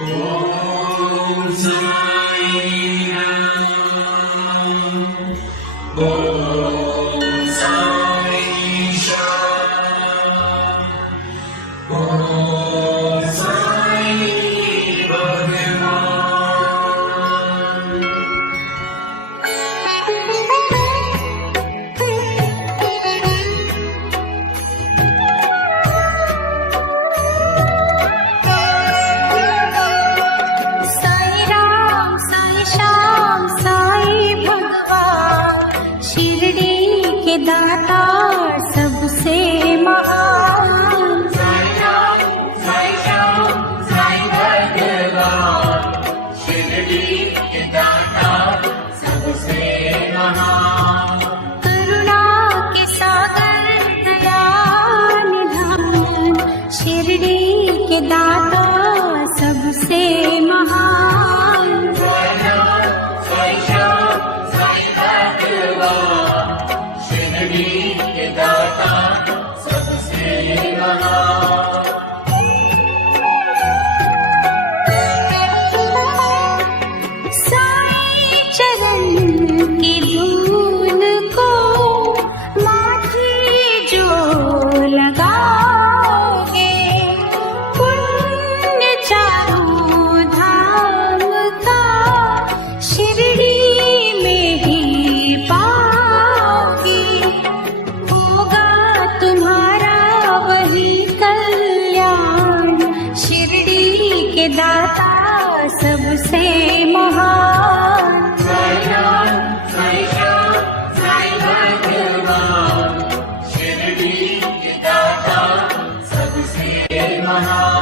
ओम साई राम। ओम साई श्याम। ओम साई भगवान। साई राम साई श्याम साई भगवान, शिरडी के दाता सबसे महान। साई राम साई श्याम साई भगवान, शिरडी के दाता सबसे महान। करुणा के सागर दया निधान, शिरडी के दाता सबसे महान। साई राम साई श्याम साई भगवान, शिरडी के दाता सबसे महान। साई चरण की धूल को माथे जो लगाओगे, पुण्य चारों धाम का शिरडी में ही पाओगे। होगा तुम्हारा वही कल्याण, शिरडी के दाता सबसे महान। साई राम साई श्याम साई भगवान, शिरडी के दाता सबसे महान।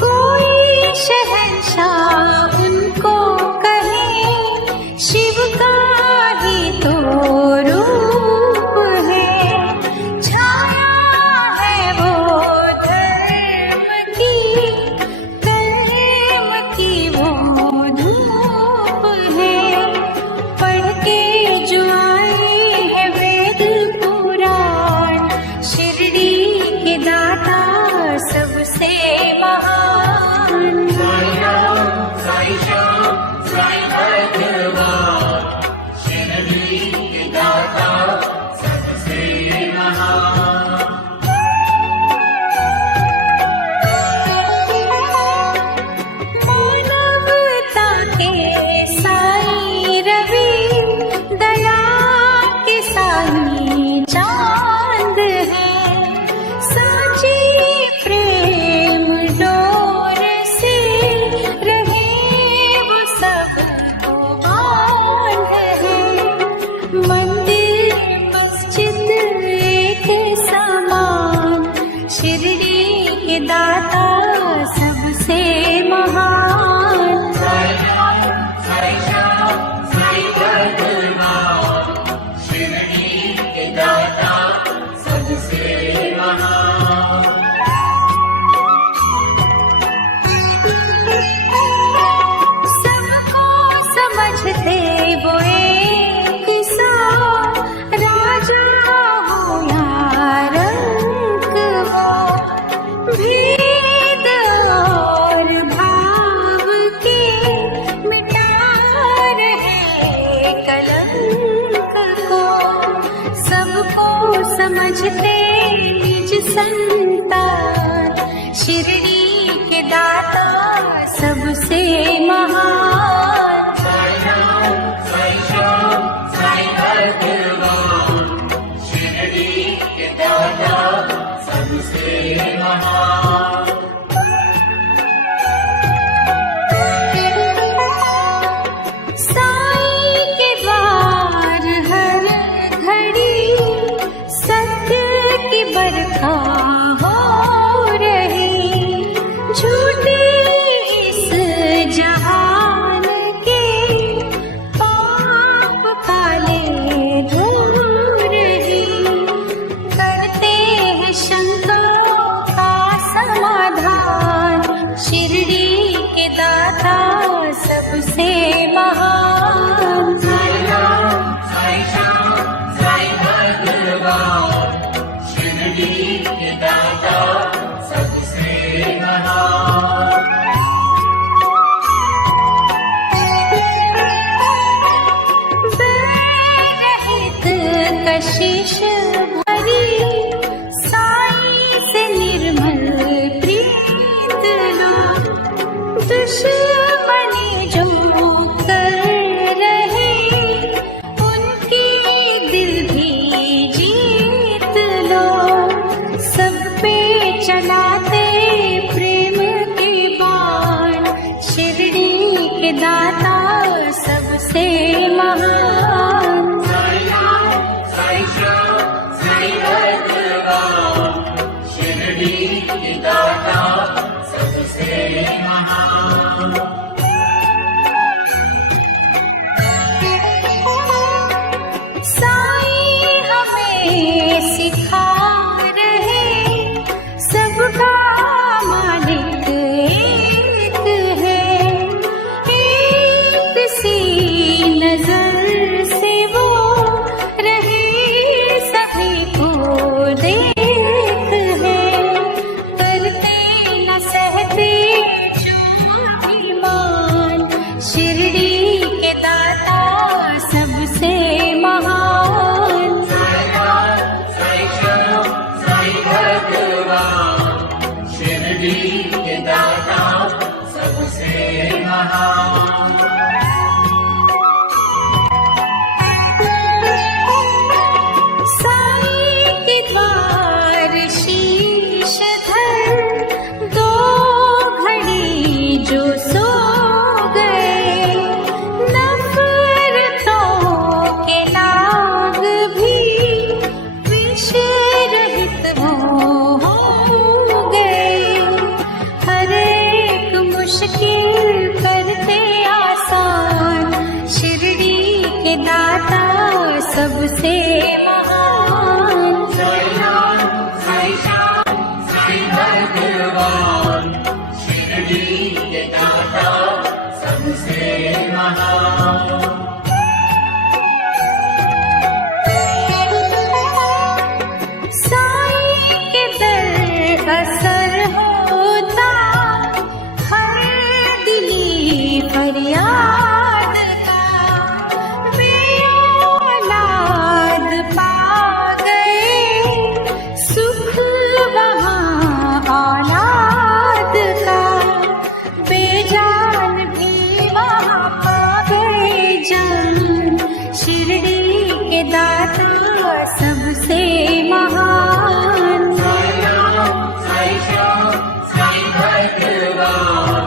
कोई शहंशाह उनको कहे, शिव का ही तो रूप है। छाया है वो धर्म की, कर्म की वो धूप है। पढ़ के जो आए है वेद पुराण, शिरडी के दाता सबसे महान। साई राम साई श्याम साई भगवान, शिरडी के दाता सबसे महान। मानवता के साई रवि, दया के साई चांद है। साची प्रेम डोर से रहे वो सबको बांध है। मंदिर मस्जिद एक समान, शिरडी के दाता सबसे महान। साई राम साई श्याम साई भगवान, शिरडी के दाता सबसे महान। सबको समझते वो एक सा, राजा हो या रंक वो। भेद और भाव के मिटा रहे कलंक को। सबको समझते निज संतान, शिरडी के दाता सबसे महान। साई राम साई श्याम साई भगवान, शिरडी के दाता सबसे महान। साई के द्वार हर घड़ी सत्य की बरखा हो रही। झूठे इस जहां कशिश भरी साई से निर्मल प्रीत लो। दुश्मनी जो कर रहे उनकी दिल भी जीत लो। सब पे चलाते प्रेम के बाण शिरडी के दाता सबसे महान। साई राम, साई श्याम, साई भगवान, शिरडी के दाता सबसे महान। साई हमें सिखा रहे सबका मालिक एक है। एक सी नजर से वो रहे सभी को देख है। करते न सहते जो अभिमान शिरडी के दाता सबसे महान। साई राम, साई श्याम, साई भगवान, शिरडी के दाता सबसे महान। साई के द्वार शीश धर दो घड़ी जो सो गए। नफरतों के नाग भी विष रहित हो गए। हर एक मुश्किल करते आसान शिरडी के दाता सबसे महान। साई राम, साई श्याम, साई भगवान, शिरडी के दाता सबसे महान। साई के दर असर होता हर दिली फरियाद का। बेऔलाद पा गए सुख वहाँ औलाद का। बेजान भी वहाँ पा गए जान शिरडी के दाता सबसे महान। साई राम, साई श्याम, साई भगवान,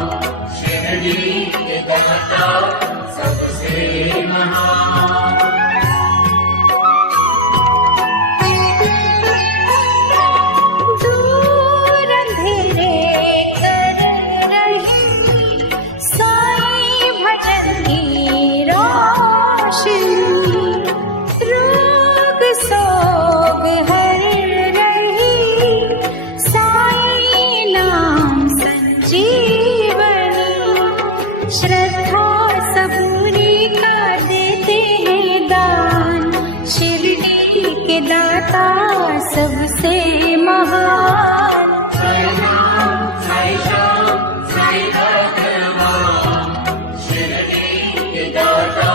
शिरडी के दाता सबसे महान। दूर अंधेरे कर रही साई भजन की रोशनी। रोग सोग हर रही साई नाम संजीवनी। श्रद्धा सबूरी का देते हैं दान शिरडी के दाता सबसे महान। साई राम, साई श्याम, साई भगवान, शिरडी के दाता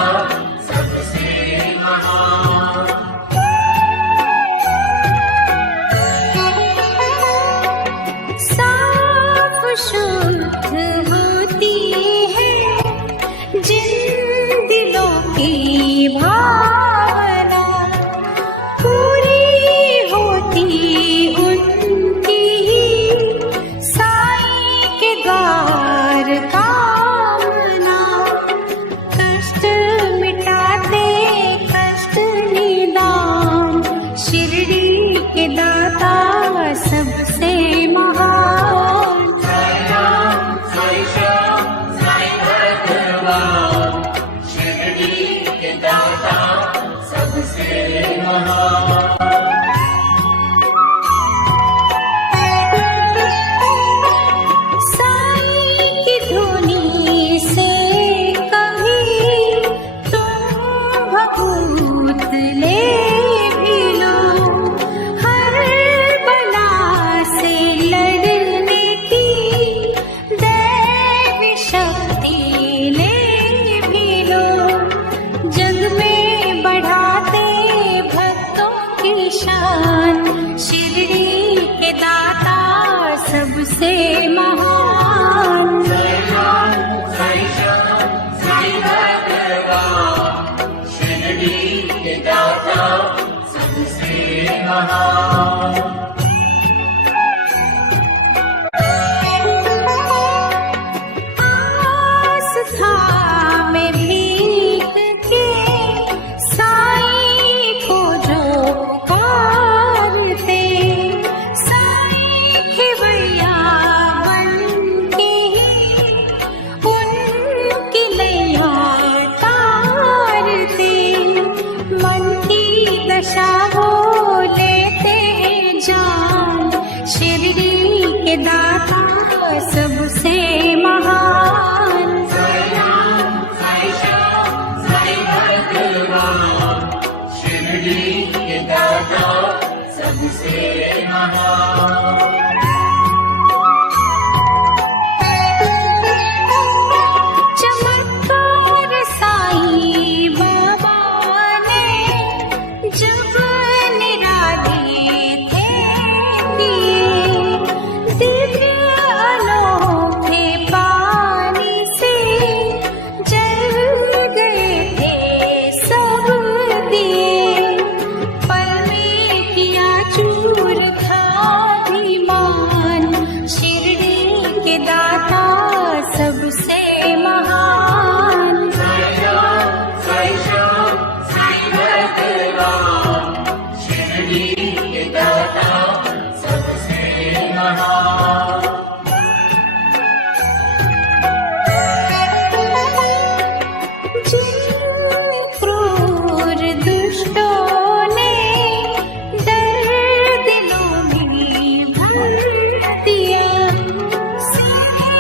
सबसे महान। साफ शुद्ध होती है जिन दिलों की भावना। पूरी होती उनकी साई के द्वार कामना। कष्ट मिटाते कष्ट निदान शिरडी के दाता सबसे महान। साई राम, साई श्याम, साई भगवान, शिरडी के दाता सबसे महान। साई की धुनी से कभी तुम भभूत ले भी लो। हर शान, शिरडी के दाता सबसे महान। जय राम जय श्याम जय भगवान, शिरडी के दाता सबसे महान। आस्था में भीग के साईं को जो पुकारते, साईं खिवैया बन के उनकी लैया तारते। मन की दशा वो लेते जान, शिरडी के दाता सबसे महान। जय राम जय श्याम जय भगवान, शिरडी के दाता सबसे महान। चमत्कार साईं बाबा ने जब निराली थे दिए, दिव्य अनोखे पानी से जल गए थे सब दिए। पल में किया चूर खादिमान, शिरडी के दाता सबसे महान। जय राम जय श्याम जय भगवान, शिरडी के दाता सबसे महान। जिन क्रूर दुष्टों ने डर दिलों में भर दिया, सीधे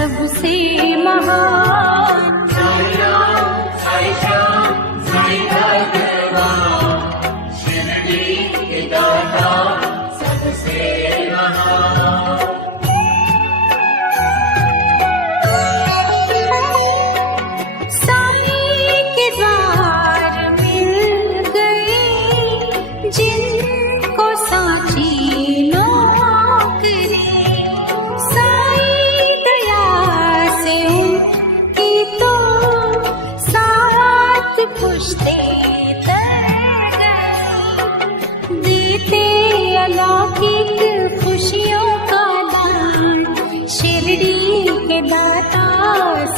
सबसे महान। साई राम साई श्याम साई भगवान, शिरडी के दाता सबसे महान। साई के द्वार मिल गए जिनको साची नौकरी, साई दया से उनकी तो सात पुश्ते तर गई, देते अलौकिक खुशियों का दान, शिरडी के दाता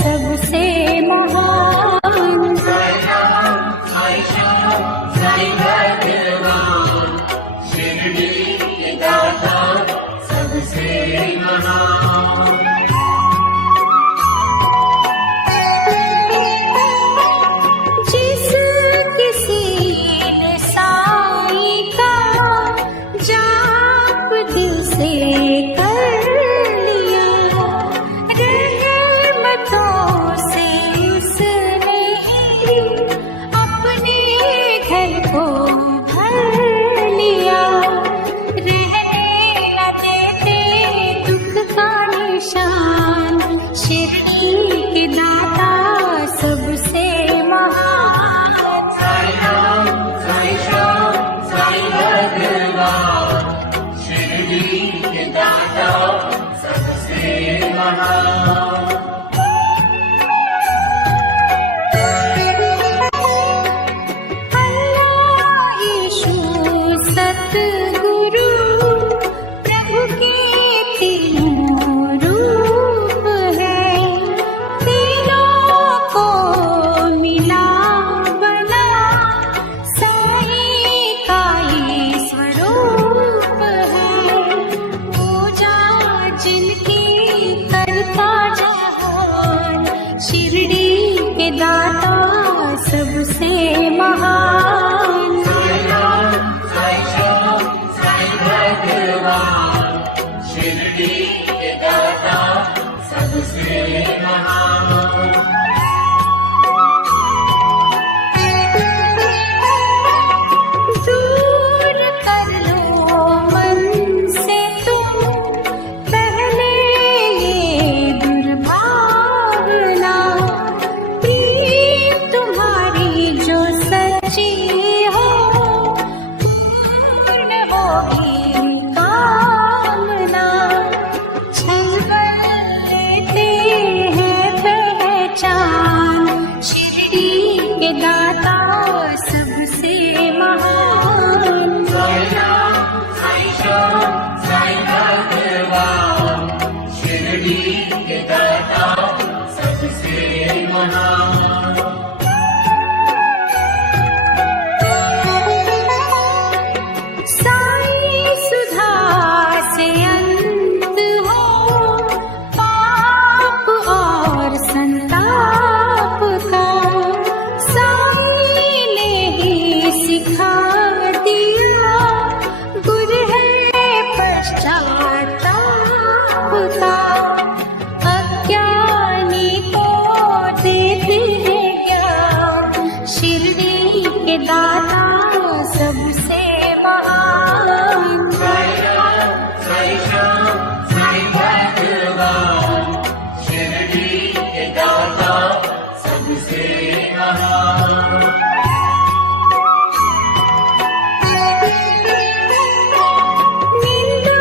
सबसे महान। साई राम साई श्याम साई भगवान, शिरडी के दाता सबसे महान। जिस किसी ने साई का जाप दिल से कर लिया, रहमतों से उसने ही अपने घर को भर लिया, रहने न देते दुख का निशान, शिरडी के दाता सबसे महान। साई राम साई श्याम साई भगवान, शिरडी के दाता सबसे महान। अल्लाह यीशु सतगुरु प्रभु के तीनों रूप है, तीनों को मिला बना साई का ये स्वरूप है, पूजा जिनकी करता जहान, शिरडी के दाता सबसे महान। साई राम साई श्याम साई भगवान, शिरडी के दाता सबसे महान। दूर कर लो मन से तुम पहले ये दुर्भावना, प्रीत तुम्हारी जो सच्ची हो पूर्ण होगी कामना, छलबल लेते हैं पहचान, शिरडी के दाता सबसे महान। साई राम साई श्याम साई भगवान, शिरडी के दाता सबसे महान। साई सुधा से अंत हो पाप और संताप का, साई ने ही सिखा दिया गुर है पश्चाताप का, अज्ञानी को देते हैं ज्ञान, शिरडी के दाता सबसे महान। साई राम साई श्याम साई भगवान, शिरडी के दाता सबसे महान। निंदा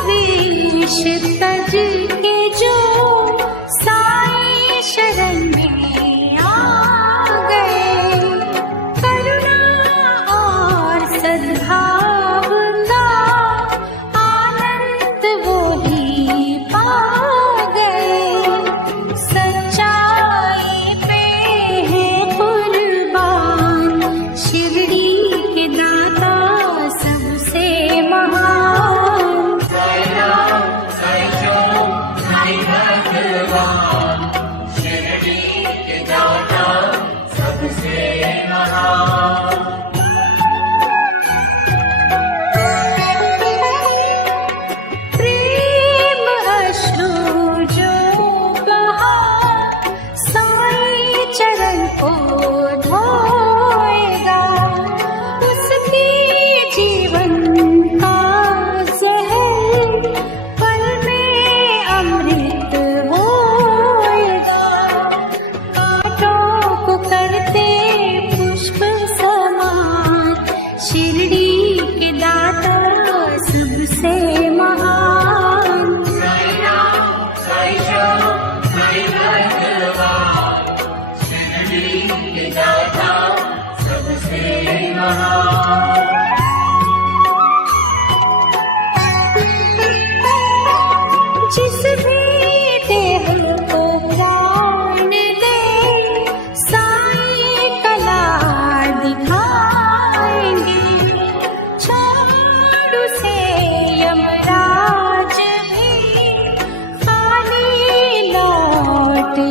द्वेष तज के जो साई शरण में आ गए, करुणा और सद्भाव का आनंद वो ही पा गए, सच्चाई पे है कुर्बान, शिरडी के दाता सबसे महान। साई राम साई श्याम साई भगवान, शिरडी के दाता सबसे महान। प्रेम अश्रु जो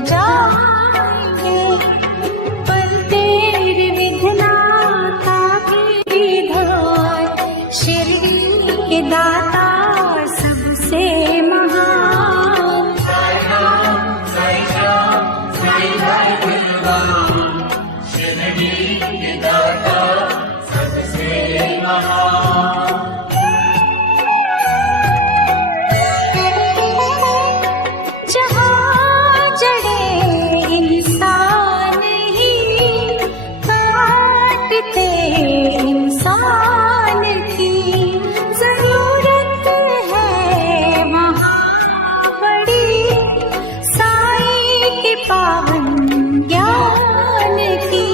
जाएंगे, पर तेरी विघ्नता की धार, शिरडी के दाता सबसे महान। साई राम साई भगवान, शिरडी के दाता सबसे महान। जहाँ जड़े इंसान ही काटते इंसान की, जरूरत है वहाँ बड़ी साईं के पावन ज्ञान की।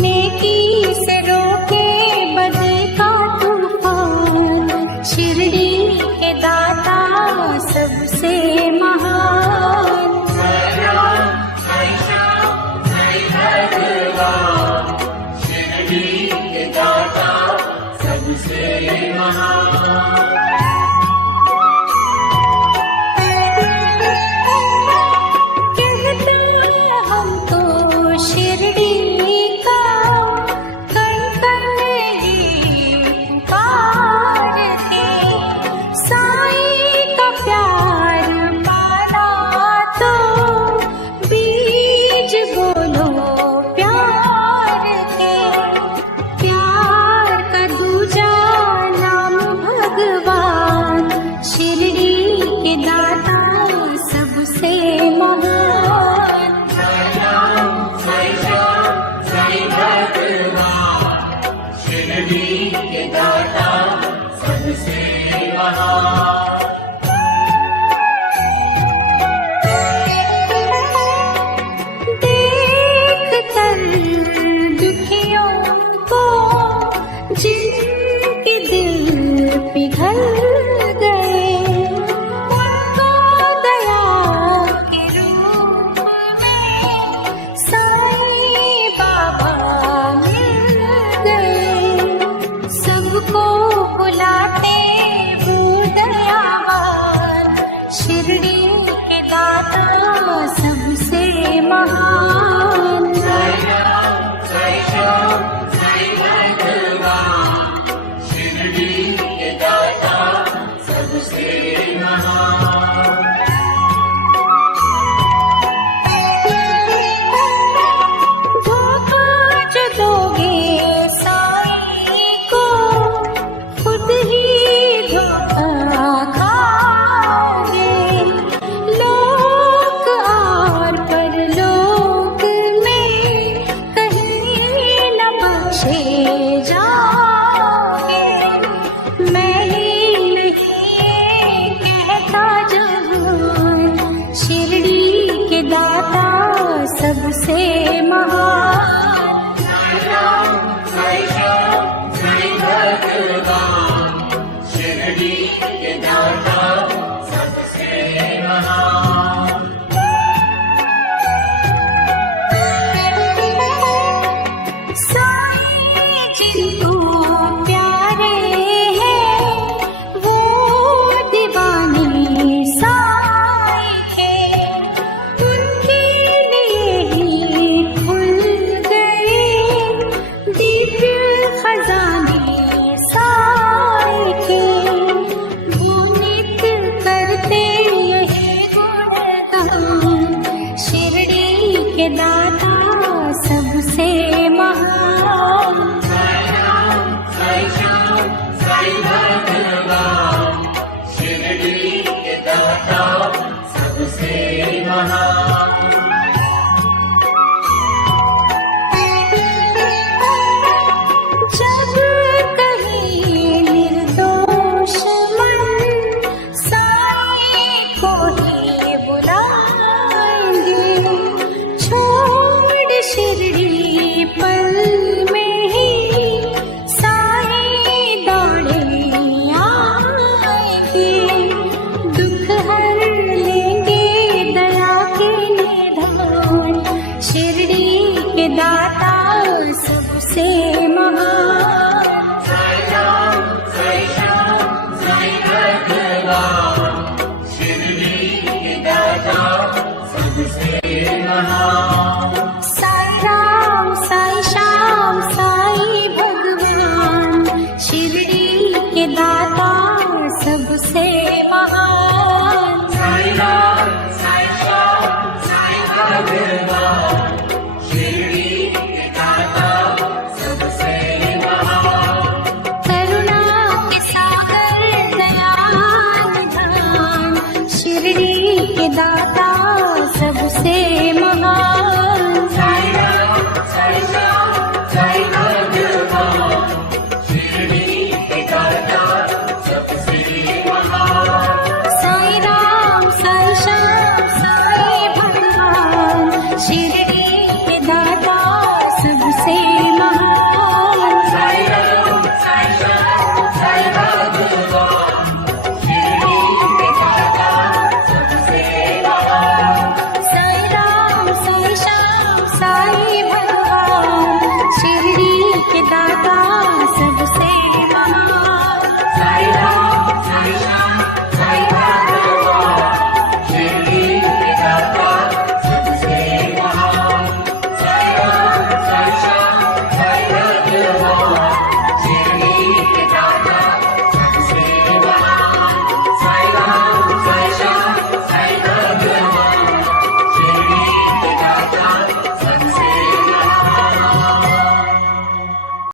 नेकी से रोके बद का तूफान, शिरडी के दाता सबसे महान। साई राम साई भगवान, शिरडी के दाता सबसे महान। कहते हम तो शिरडी का कण कण ही पुकारते, साईं का प्यार पाना तो बीज बोलो प्यार के। प्यार का दूजा नाम भगवान, शिरडी के दाता सबसे महान। साई राम साई भगवान, शिरडी के दाता सबसे महान। देख कर दुखियों को जिनके दिल पिघल गए, उनको दया के रूप में साईं बाबा मिल गए। सबको बुलाते वो दयावान, शिरडी के दाता सबसे महान। साई राम साई भगवान, शिरडी के दाता सबसे महान। धोखा जो दोगे साईं को, खुद ही धोखा खाओगे। लोक आर परलोक में कहीं न बख्शे जाओगे। मैं ही नहीं कहता जहान, शिरडी के दाता सबसे महान। साई राम साई भगवान, शिरडी के दाता सबसे महान। साईं जिनको प्यारे हैं, वो दीवाने साईं के। उनके लिए ही खुल गए दिव्य खजाने साईं के। वो नित्य करते यही गुणगान, शिरडी के दाता सबसे महान। साई राम साई भगवान, शिरडी के दाता सबसे महान। जब कहीं निर्दोष मन साईं को ही बुलाएंगे, छोड़ शिरडी पल में ही साईं दौड़े आएंगे। दुख हर लेंगे दया के निधान, शिरडी के दाता